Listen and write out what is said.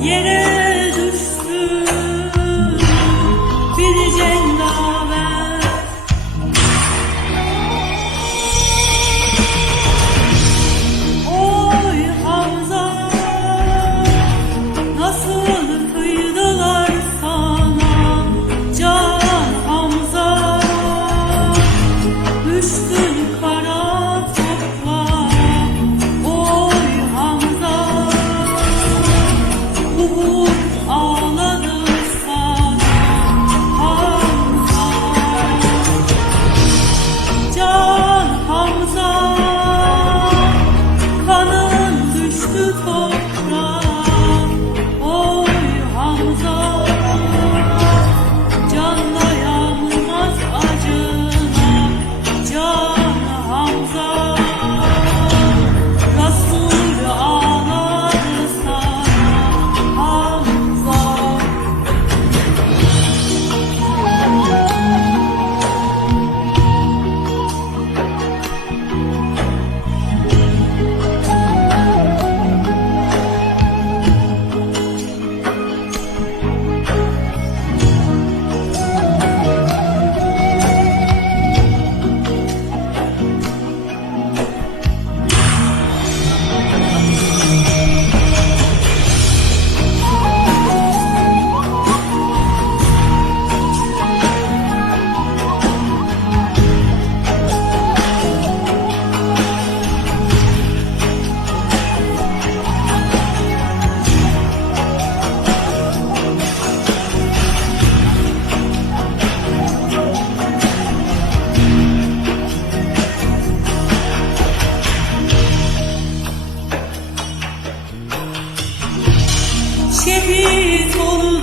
yere şehit oldu